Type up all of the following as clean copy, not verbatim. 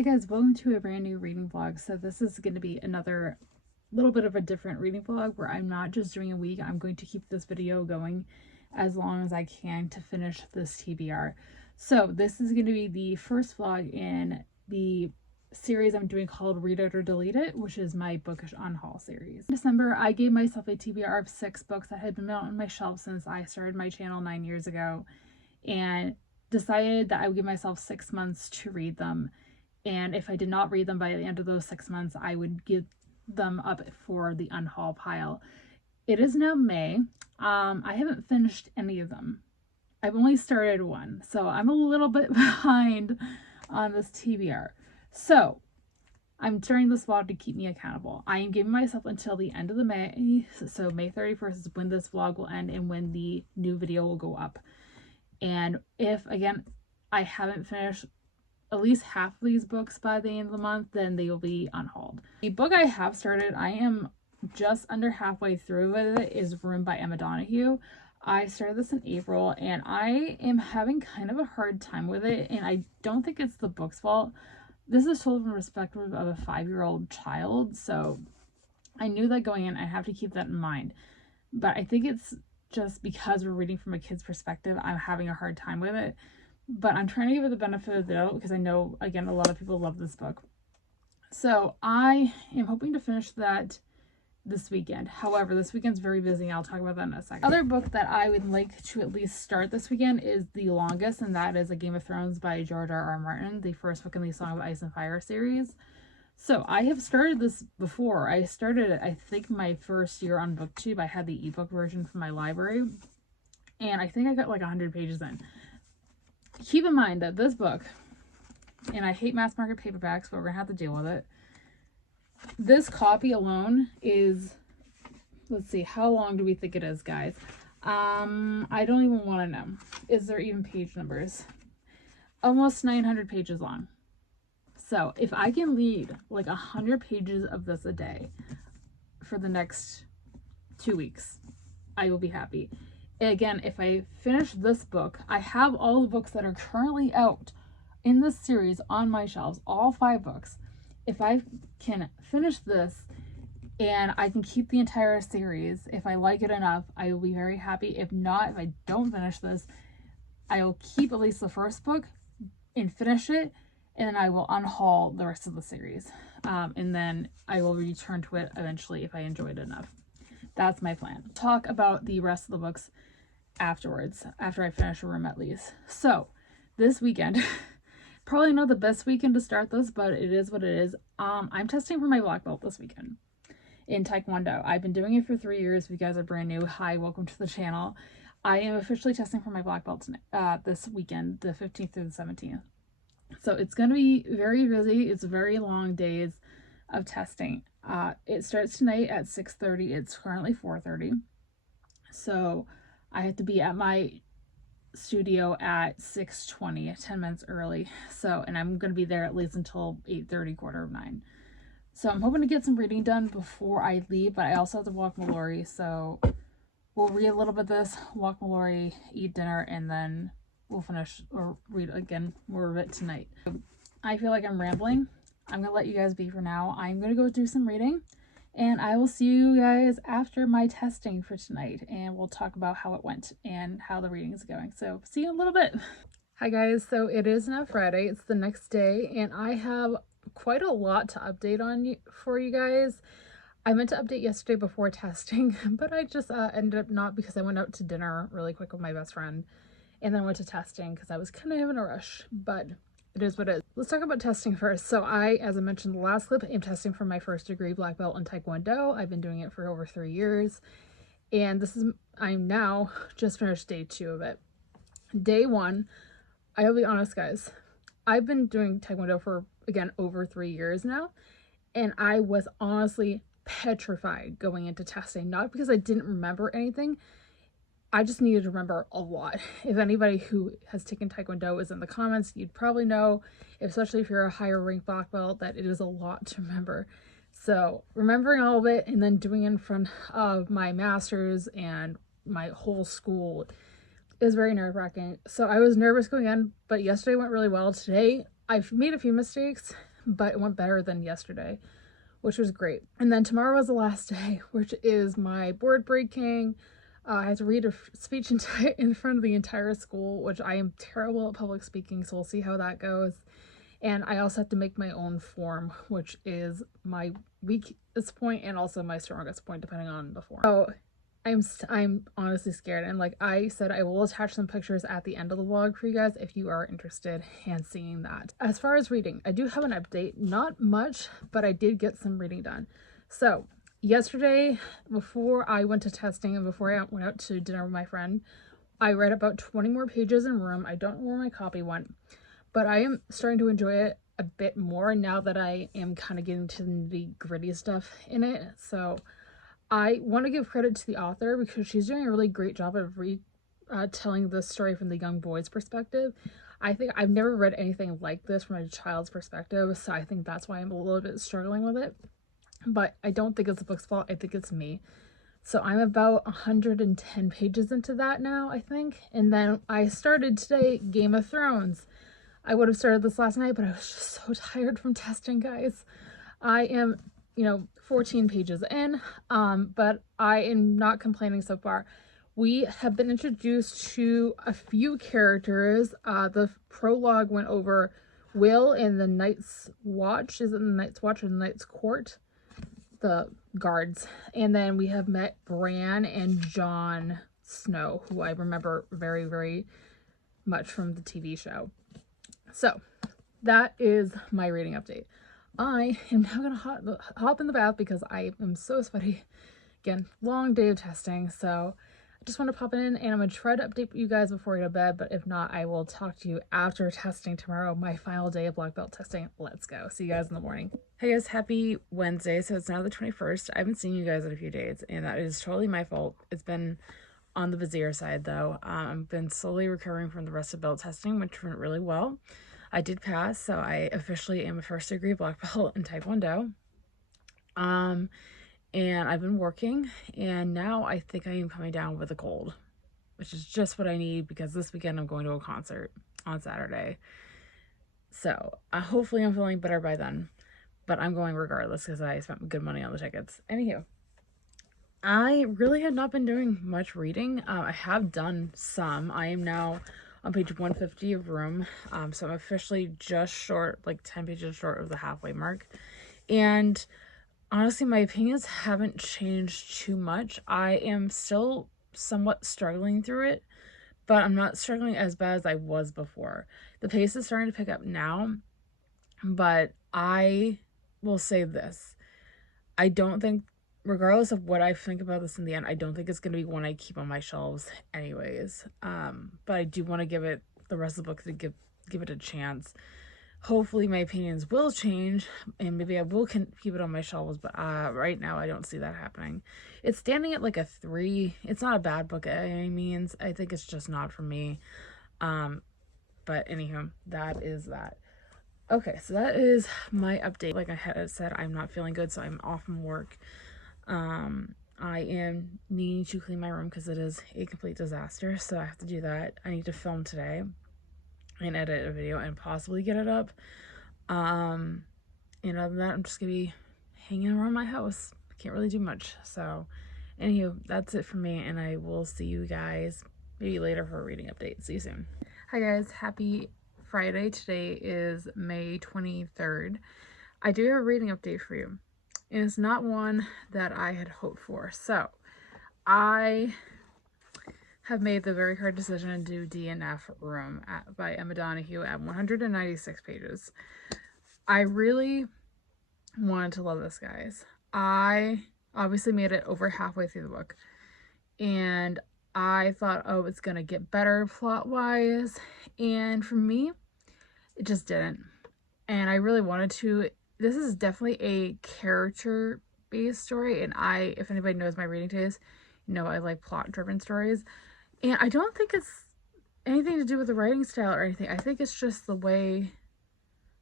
Hi guys, welcome to a brand new reading vlog. So this is going to be another little bit of a different reading vlog where I'm not just doing a week. I'm going to keep this video going as long as I can to finish this TBR. So this is going to be the first vlog in the series I'm doing called Read It or Delete It, which is my bookish on haul series. In December, I gave myself a TBR of 6 books that had been on my shelf since I started my channel 9 years ago, and decided that I would give myself 6 months to read them. And if I did not read them by the end of those 6 months, I would give them up for the unhaul pile. It is now May. I haven't finished any of them. I've only started one, so I'm a little bit behind on this TBR. So I'm starting this vlog to keep me accountable. I am giving myself until the end of the May, so May 31st is when this vlog will end and when the new video will go up. And if, again, I haven't finished at least half of these books by the end of the month, then they will be unhauled. The book I have started, I am just under halfway through with it, is Room by Emma Donoghue. I started this in April and I am having kind of a hard time with it, and I don't think it's the book's fault. This is told from the perspective of a 5-year-old child, so I knew that going in, I have to keep that in mind. But I think it's just because we're reading from a kid's perspective, I'm having a hard time with it. But I'm trying to give it the benefit of the doubt because I know, again, a lot of people love this book. So I am hoping to finish that this weekend. However, this weekend's very busy. I'll talk about that in a second. Other book that I would like to at least start this weekend is the longest, and that is A Game of Thrones by George R.R. Martin, the first book in the Song of Ice and Fire series. So I have started this before. I started it, I think, my first year on BookTube. I had the ebook version from my library, and I think I got like 100 pages in. Keep in mind that this book, and I hate mass market paperbacks, but we're gonna have to deal with it. This copy alone is, let's see, how long do we think it is, guys? I don't even want to know. Is there even page numbers? Almost 900 pages long. So if I can read like 100 pages of this a day for the next 2 weeks, I will be happy. Again, if I finish this book, I have all the books that are currently out in this series on my shelves, all 5 books. If I can finish this and I can keep the entire series, if I like it enough, I will be very happy. If not, if I don't finish this, I will keep at least the first book and finish it, and then I will unhaul the rest of the series. And then I will return to it eventually if I enjoyed it enough. That's my plan. Talk about the rest of the books afterwards, after I finish a room at least. So this weekend, probably not the best weekend to start this, but it is what it is. I'm testing for my black belt this weekend in Taekwondo. I've been doing it for 3 years. If you guys are brand new, hi, welcome to the channel. I am officially testing for my black belt tonight, this weekend, the 15th through the 17th. So it's going to be very busy. It's very long days of testing. It starts tonight at 6:30. It's currently 4:30. So I had to be at my studio at 6:20, 10 minutes early. So, and I'm going to be there at least until 8:30, quarter of 9. So I'm hoping to get some reading done before I leave, but I also have to walk Mallory. So we'll read a little bit of this, walk Mallory, eat dinner, and then we'll finish or read again more of it tonight. I feel like I'm rambling. I'm going to let you guys be for now. I'm going to go do some reading, and I will see you guys after my testing for tonight, and we'll talk about how it went and how the reading is going. So see you in a little bit. Hi guys, so it is now Friday. It's the next day, and I have quite a lot to update on for you guys. I meant to update yesterday before testing, but I just ended up not, because I went out to dinner really quick with my best friend and then went to testing because I was kind of in a rush, but it is what it is. Let's talk about testing first. So I, as I mentioned in the last clip, am testing for my first degree black belt in Taekwondo. I've been doing it for over 3 years, and I'm now just finished day 2 of it. Day 1, I'll be honest guys, I've been doing Taekwondo for, again, over 3 years now, and I was honestly petrified going into testing, not because I didn't remember anything. I just needed to remember a lot. If anybody who has taken Taekwondo is in the comments, you'd probably know, especially if you're a higher rank black belt, that it is a lot to remember. So remembering all of it and then doing it in front of my masters and my whole school is very nerve-wracking. So I was nervous going in, but yesterday went really well. Today I've made a few mistakes, but it went better than yesterday, which was great. And then tomorrow is the last day, which is my board breaking. I have to read a speech in front of the entire school, which I am terrible at public speaking, so we'll see how that goes. And I also have to make my own form, which is my weakest point and also my strongest point, depending on the form. So I'm honestly scared, and like I said, I will attach some pictures at the end of the vlog for you guys if you are interested in seeing that. As far as reading, I do have an update. Not much, but I did get some reading done. So yesterday, before I went to testing and before I went out to dinner with my friend, I read about 20 more pages in Room. I don't know where my copy went, but I am starting to enjoy it a bit more now that I am kind of getting to the nitty-gritty stuff in it. So I want to give credit to the author because she's doing a really great job of telling this story from the young boy's perspective. I think I've never read anything like this from a child's perspective, so I think that's why I'm a little bit struggling with it. But I don't think it's the book's fault. I think it's me. So I'm about 110 pages into that now, I think. And then I started today Game of Thrones. I would have started this last night, but I was just so tired from testing, guys. I am, 14 pages in, but I am not complaining so far. We have been introduced to a few characters. The prologue went over Will in the Night's Watch. Is it the Night's Watch or the Night's Court? The guards. And then we have met Bran and Jon Snow, who I remember very, very much from the TV show. So that is my reading update. I am now going to hop in the bath because I am so sweaty. Again, long day of testing, so I just want to pop in and I'm going to try to update you guys before I go to bed, but if not, I will talk to you after testing tomorrow, my final day of black belt testing. Let's go. See you guys in the morning. Hey guys, happy Wednesday. So it's now the 21st. I haven't seen you guys in a few days, and that is totally my fault. It's been on the busier side though. I've been slowly recovering from the rest of belt testing, which went really well. I did pass, so I officially am a first degree black belt in Taekwondo. And I've been working, and now I think I am coming down with a cold, which is just what I need because this weekend I'm going to a concert on Saturday. So hopefully I'm feeling better by then, but I'm going regardless because I spent good money on the tickets. Anywho, I really have not been doing much reading. I have done some. I am now on page 150 of Room, so I'm officially just short, like 10 pages short of the halfway mark. And honestly, my opinions haven't changed too much. I am still somewhat struggling through it, but I'm not struggling as bad as I was before. The pace is starting to pick up now, but I will say this. I don't think, regardless of what I think about this in the end, I don't think it's going to be one I keep on my shelves anyways. But I do want to give it the rest of the book to give it a chance. Hopefully my opinions will change and maybe I will keep it on my shelves, but right now I don't see that happening. It's standing at like a 3. It's not a bad book by any means. I think it's just not for me. But anywho, that is that. Okay, so that is my update. Like I had said, I'm not feeling good, so I'm off from work. I am needing to clean my room because it is a complete disaster, so I have to do that. I need to film today and edit a video and possibly get it up. And other than that, I'm just gonna be hanging around my house. Can't really do much. So anywho, that's it for me, and I will see you guys maybe later for a reading update. See you soon. Hi guys, happy Friday. Today is May 23rd. I do have a reading update for you. And it's not one that I had hoped for. So I have made the very hard decision to do DNF Room by Emma Donoghue at 196 pages. I really wanted to love this, guys. I obviously made it over halfway through the book, and I thought, oh, it's gonna get better plot-wise, and for me, it just didn't. And I really wanted to. This is definitely a character-based story, and if anybody knows my reading taste, you know I like plot-driven stories. And I don't think it's anything to do with the writing style or anything. I think it's just the way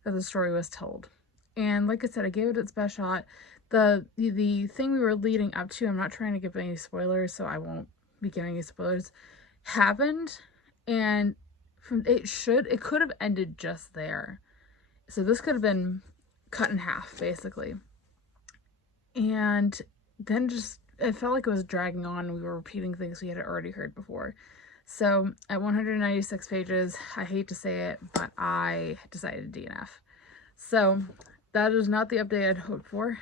that the story was told. And like I said, I gave it its best shot. The thing we were leading up to, I'm not trying to give any spoilers, so I won't be giving any spoilers, happened, and it could have ended just there. So this could have been cut in half, basically. And then just, it felt like it was dragging on. We were repeating things we had already heard before. So at 196 pages, I hate to say it, but I decided to DNF. So that is not the update I'd hoped for,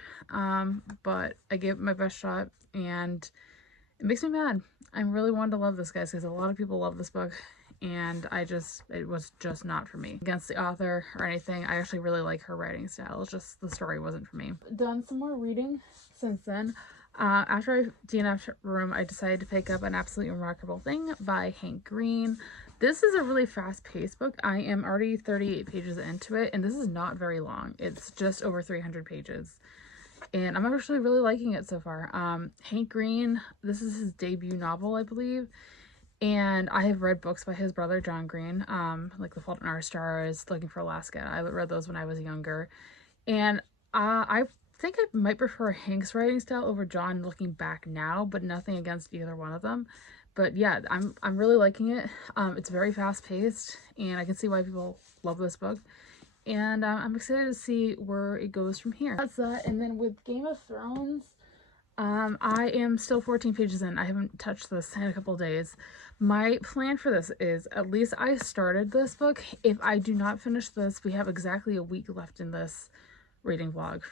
but I gave it my best shot, and it makes me mad. I really wanted to love this, guys, because a lot of people love this book, and it was just not for me. Against the author or anything, I actually really like her writing style. It's just the story wasn't for me. Done some more reading since then. After I DNF'd Room, I decided to pick up An Absolutely Remarkable Thing by Hank Green. This is a really fast-paced book. I am already 38 pages into it, and this is not very long. It's just over 300 pages. And I'm actually really liking it so far. Hank Green, this is his debut novel, I believe. And I have read books by his brother, John Green, like The Fault in Our Stars, Looking for Alaska. I read those when I was younger. And I think I might prefer Hank's writing style over John looking back now, but nothing against either one of them. But yeah, I'm really liking it. It's very fast-paced, and I can see why people love this book. And I'm excited to see where it goes from here. That's that. And then with Game of Thrones, I am still 14 pages in. I haven't touched this in a couple of days. My plan for this is, at least I started this book. If I do not finish this, we have exactly a week left in this reading vlog.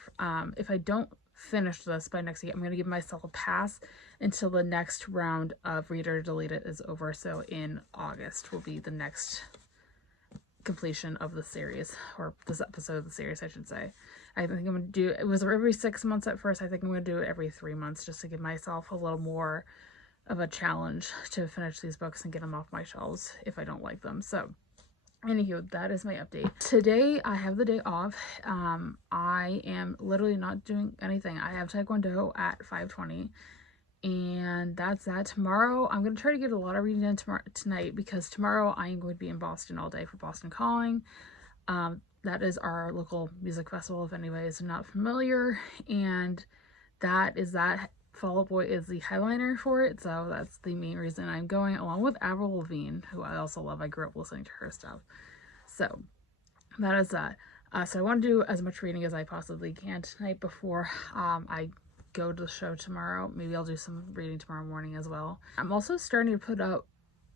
If I don't finish this by next week, I'm going to give myself a pass until the next round of Read or Delete It is over. So in August will be the next completion of the series, or this episode of the series, I should say. I think I'm going to do, it was every 6 months at first. I think I'm going to do it every 3 months, just to give myself a little more of a challenge to finish these books and get them off my shelves if I don't like them. So anywho, that is my update. Today, I have the day off. I am literally not doing anything. I have Taekwondo at 5:20, and that's that. Tomorrow, I'm going to try to get a lot of reading done tonight, because tomorrow I am going to be in Boston all day for Boston Calling. That is our local music festival, if anybody is not familiar, and that Fall Out Boy is the headliner for it, so that's the main reason I'm going, along with Avril Lavigne, who I also love. I grew up listening to her stuff. So that is that. So I want to do as much reading as I possibly can tonight before I go to the show tomorrow. Maybe I'll do some reading tomorrow morning as well. I'm also starting to put up,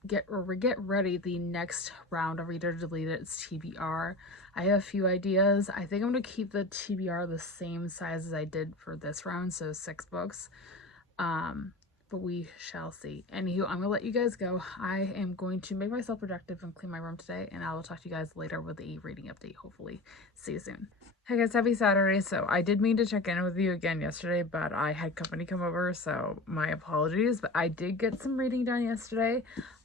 get ready the next round of Read or Delete It's TBR. I have a few ideas. I think I'm going to keep the TBR the same size as I did for this round, so 6 books. But we shall see. Anywho, I'm going to let you guys go. I am going to make myself productive and clean my room today, and I will talk to you guys later with a reading update, hopefully. See you soon. Hey guys, happy Saturday. So I did mean to check in with you again yesterday, but I had company come over, so my apologies. But I did get some reading done yesterday.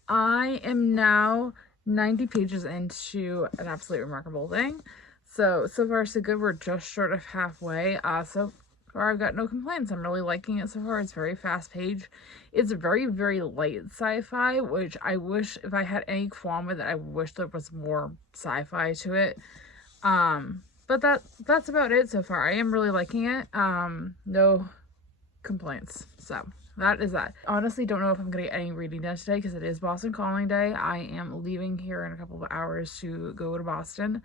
I am now 90 pages into An Absolutely Remarkable Thing. So far so good. We're just short of halfway. So far I've got no complaints. I'm really liking it so far. It's very fast paced. It's very, very light sci-fi, which I wish, if I had any qualm with it, I wish there was more sci-fi to it. But that's about it so far. I am really liking it. No complaints. So that is that. Honestly, don't know if I'm going to get any reading done today, because it is Boston Calling Day. I am leaving here in a couple of hours to go to Boston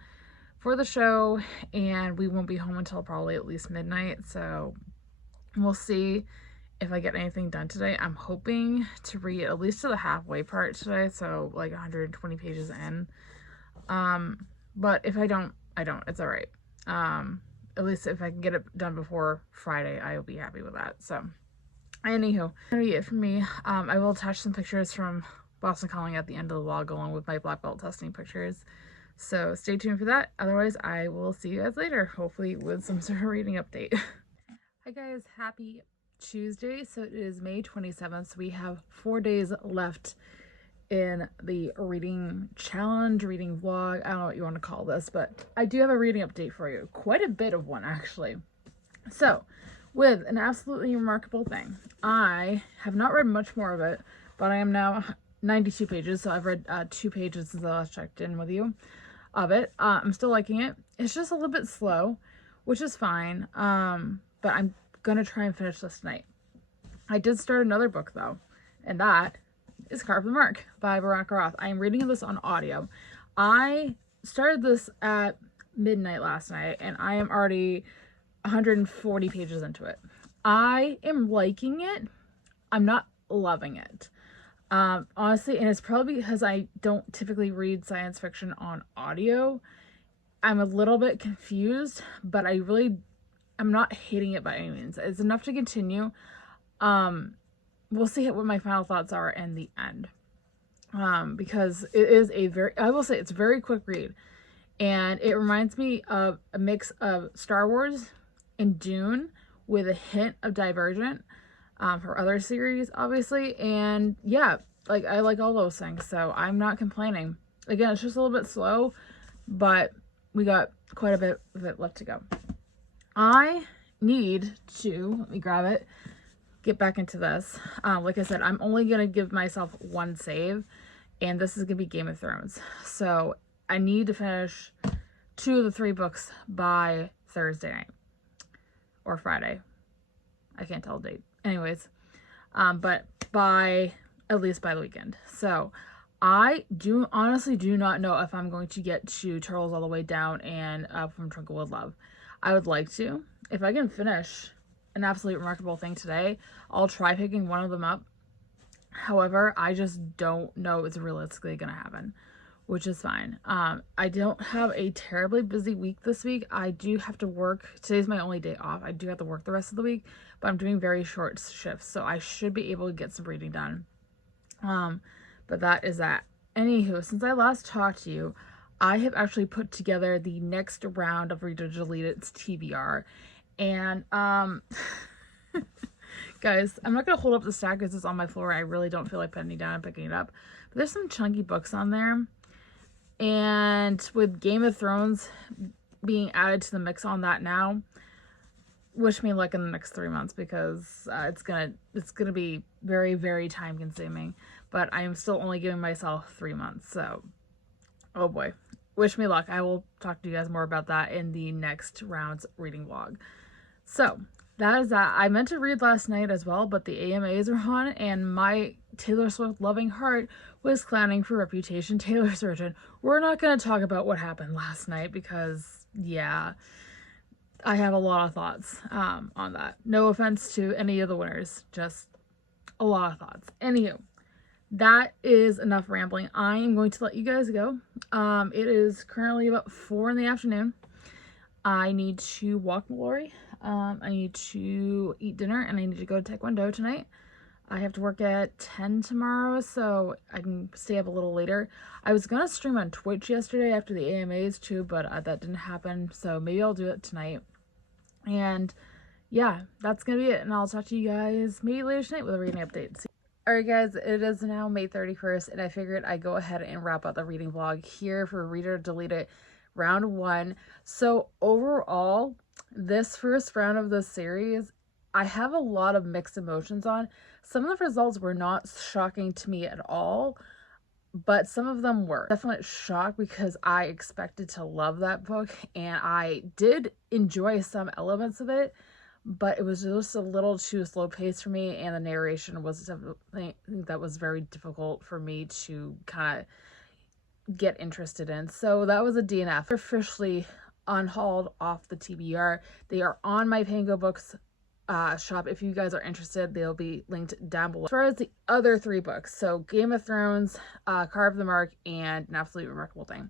for the show, and we won't be home until probably at least midnight. So we'll see if I get anything done today. I'm hoping to read at least to the halfway part today, so like 120 pages in. But if I don't, I don't. It's all right. At least if I can get it done before Friday, I will be happy with that. So anywho, that'll be it for me. I will attach some pictures from Boston Calling at the end of the vlog, along with my black belt testing pictures. So stay tuned for that. Otherwise, I will see you guys later, hopefully with some sort of reading update. Hi guys, happy Tuesday. So it is May 27th. So we have 4 days left in the reading challenge, reading vlog. I don't know what you want to call this, but I do have a reading update for you. Quite a bit of one, actually. So with An Absolutely Remarkable Thing, I have not read much more of it, but I am now 92 pages. So I've read 2 pages since I last checked in with you of it. I'm still liking it. It's just a little bit slow, which is fine. But I'm gonna try and finish this tonight. I did start another book though, and that is Carve the Mark by Veronica Roth. I am reading this on audio. I started this at midnight last night, and I am already 140 pages into it. I am liking it. I'm not loving it. Honestly, and it's probably because I don't typically read science fiction on audio. I'm a little bit confused, but I'm not hating it by any means. It's enough to continue. We'll see what my final thoughts are in the end. Because it is I will say it's a very quick read. And it reminds me of a mix of Star Wars and Dune with a hint of Divergent, for other series, obviously. And yeah, like I like all those things, so I'm not complaining. Again, it's just a little bit slow, but we got quite a bit of it left to go. I need to, let me grab it, get back into this. Like I said, I'm only going to give myself one save, and this is going to be Game of Thrones. So I need to finish 2 of the 3 books by Thursday night or Friday. I can't tell the date. Anyways, but at least by the weekend. So I honestly do not know if I'm going to get to Turtles All the Way Down and From Twinklewood Love. I would like to. If I can finish An Absolutely Remarkable Thing today, I'll try picking one of them up. However, I just don't know it's realistically going to happen, which is fine. I don't have a terribly busy week this week. I do have to work. Today's my only day off. I do have to work the rest of the week, but I'm doing very short shifts, so I should be able to get some reading done. But that is that. Anywho, since I last talked to you, I have actually put together the next round of Read or Delete It's TBR. And, guys, I'm not going to hold up the stack because it's on my floor. I really don't feel like putting it down and picking it up. But there's some chunky books on there. And with Game of Thrones being added to the mix on that now, wish me luck in the next 3 months, because it's gonna be very, very time consuming. But I am still only giving myself 3 months, so oh boy, wish me luck. I will talk to you guys more about that in the next round's reading vlog. So that is that. I meant to read last night as well, but the AMAs were on, and my Taylor Swift loving heart was clowning for Reputation Taylor Surgeon. We're not going to talk about what happened last night because, yeah, I have a lot of thoughts on that. No offense to any of the winners, just a lot of thoughts. Anywho, that is enough rambling. I am going to let you guys go. It is currently about 4 in the afternoon. I need to walk Lori. I need to eat dinner, and I need to go to Taekwondo tonight. I have to work at 10 tomorrow, so I can stay up a little later. I was going to stream on Twitch yesterday after the AMAs too, but that didn't happen, so maybe I'll do it tonight. And yeah, that's going to be it, and I'll talk to you guys maybe later tonight with a reading update. Alright guys, it is now May 31st, and I figured I'd go ahead and wrap up the reading vlog here for Read or Delete It round 1. So overall, this first round of the series, I have a lot of mixed emotions on. Some of the results were not shocking to me at all, but some of them were. Definitely shocked because I expected to love that book, and I did enjoy some elements of it, but it was just a little too slow paced for me, and the narration was something that was very difficult for me to kind of get interested in. So that was a DNF. They're officially unhauled off the TBR. They are on my Pango Books shop. If you guys are interested, they'll be linked down below. As far as the other 3 books, so Game of Thrones, Carve the Mark, and An Absolutely Remarkable Thing.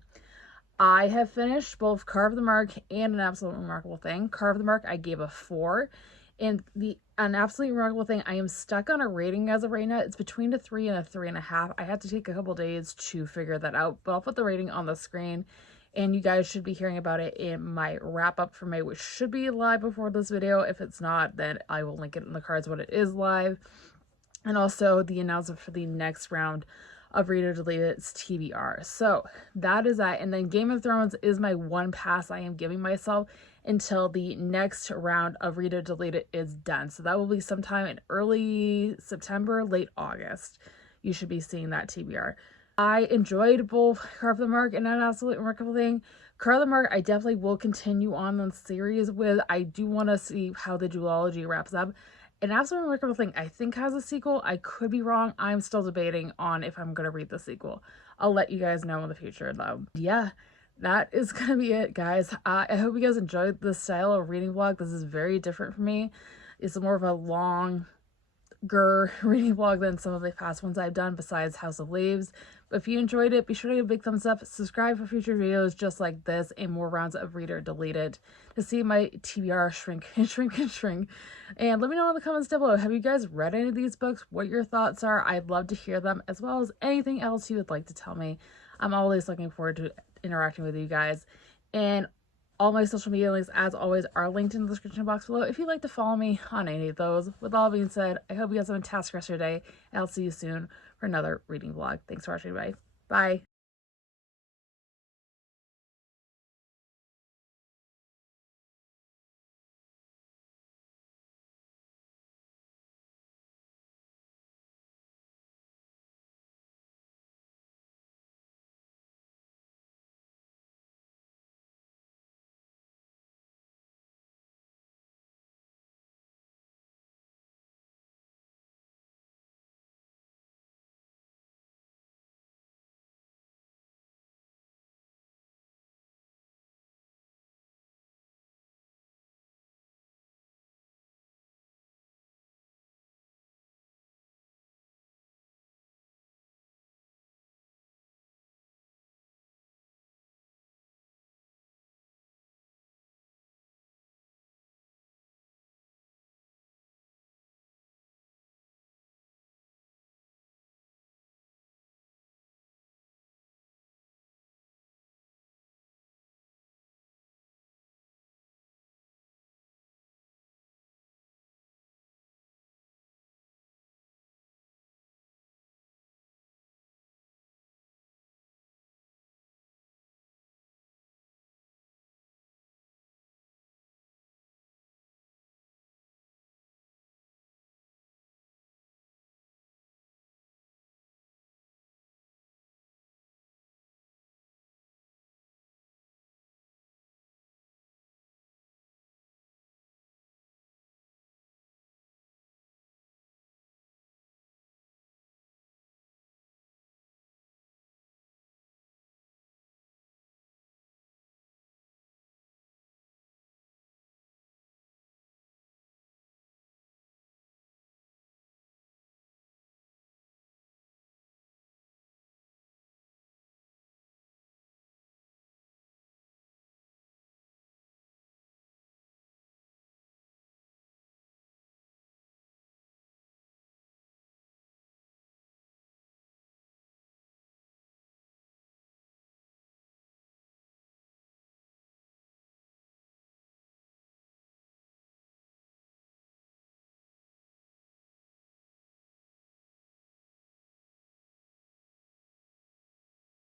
I have finished both Carve the Mark and An Absolutely Remarkable Thing. Carve the Mark I gave a 4, and An Absolutely Remarkable Thing, I am stuck on a rating as of right now. It's between a 3 and a 3.5. I had to take a couple days to figure that out, but I'll put the rating on the screen, and you guys should be hearing about it in my wrap-up for May, which should be live before this video. If it's not, then I will link it in the cards when it is live. And also the announcement for the next round of Read or Delete It's TBR. So that is that. And then Game of Thrones is my one pass I am giving myself until the next round of Read or Delete It is done. So that will be sometime in early September, late August. You should be seeing that TBR. I enjoyed both Carve the Mark and An Absolutely Remarkable Thing. Carve the Mark, I definitely will continue on the series with. I do want to see how the duology wraps up. An Absolutely Remarkable Thing, I think, has a sequel. I could be wrong. I'm still debating on if I'm going to read the sequel. I'll let you guys know in the future, though. Yeah, that is gonna be it, guys. I hope you guys enjoyed this style of reading vlog. This is very different for me. It's more of a longer reading vlog than some of the past ones I've done besides House of Leaves. But if you enjoyed it, be sure to give a big thumbs up, subscribe for future videos just like this and more rounds of Read or Deleted to see my TBR shrink and shrink and shrink. And let me know in the comments down below, have you guys read any of these books? What your thoughts are? I'd love to hear them, as well as anything else you would like to tell me. I'm always looking forward to interacting with you guys. And all my social media links, as always, are linked in the description box below if you'd like to follow me on any of those. With all being said, I hope you guys have a fantastic rest of your day, and I'll see you soon for another reading vlog. Thanks for watching, everybody. Bye.